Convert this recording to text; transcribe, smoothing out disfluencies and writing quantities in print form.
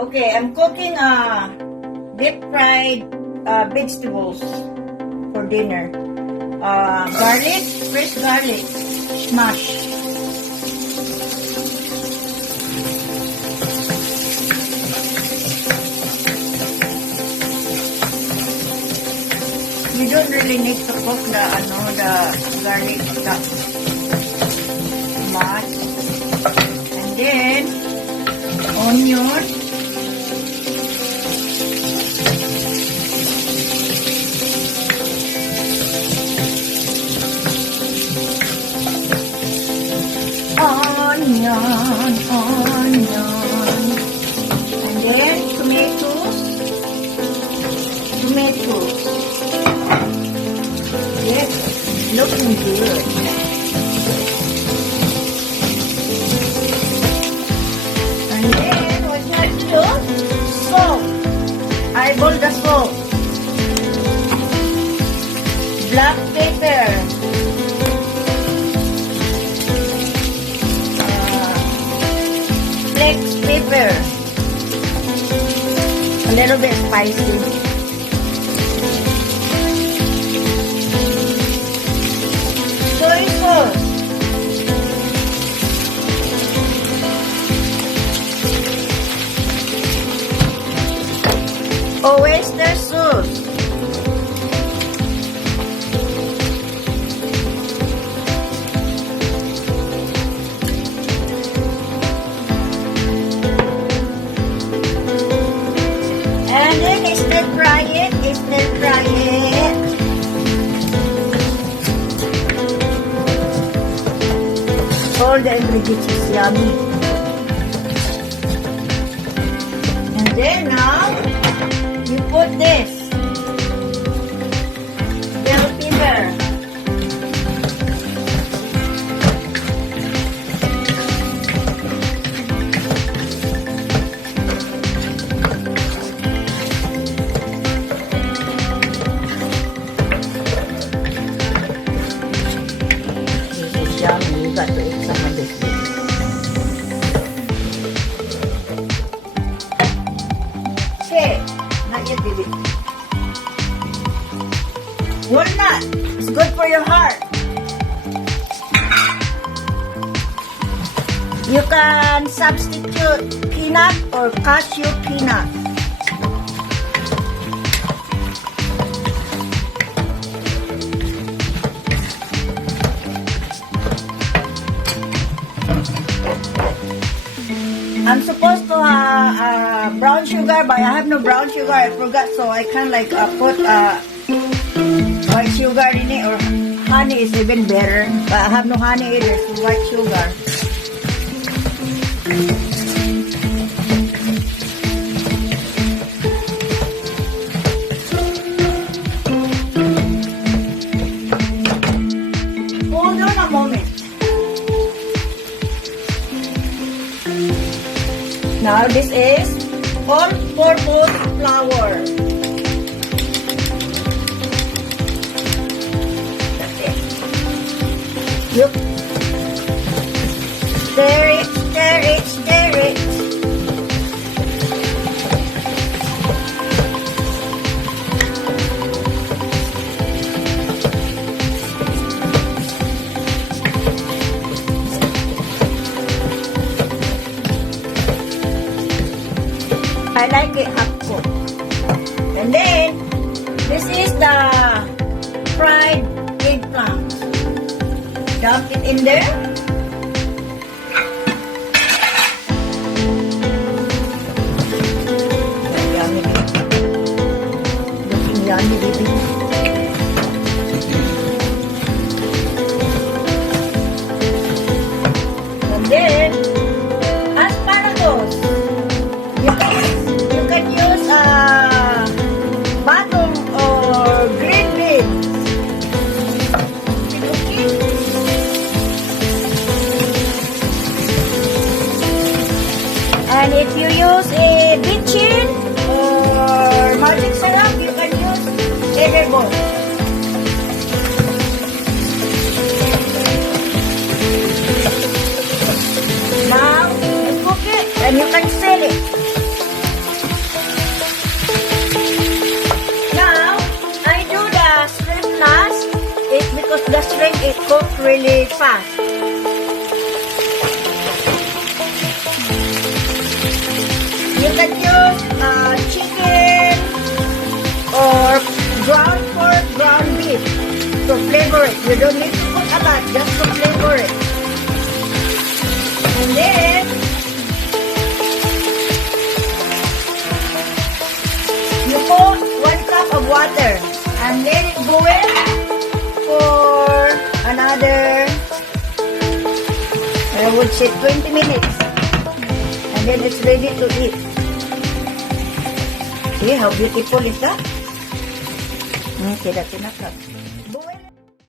Okay, I'm cooking deep fried vegetables for dinner. Garlic, fresh garlic, smash. You don't really need to cook the garlic stuff much. And then onion. Onion. And then tomatoes. Yes, looking good. And then what you have to do? Salt. Eyeball the salt. Black pepper. Pepper, a little bit spicy. Soy sauce. Oyster sauce. Stir fry it. All the ingredients is yummy. And then now, you put this. Bell pepper. Yummy, you got to eat some of this. Okay, not yet, baby. Walnut, it's good for your heart. You can substitute peanut or cashew peanut. I'm supposed to have brown sugar, but I have no brown sugar. I forgot, so I can put white sugar in it, or honey is even better. But I have no honey either, so white sugar. Hold on a moment. Now this is all-purpose flour. That's it. Look. Stir it, stir it, stir it. I like it half-cooked. And then, this is the fried eggplant. Dump it in there. Yummy. Looking yummy, baby. And then, asparagus. You can use bottom or green beans. Okay. And if you use a bitchin or magic syrup, you can use either both. Now, you cook it and you can sell it. cook really fast. You can use chicken or ground pork, ground beef to flavor it. You don't need to put a lot, just to flavor it. And then, you put 1 cup of water and let it boil for another, I would say 20 minutes. And then it's ready to eat. See how beautiful is that? Okay, that's enough.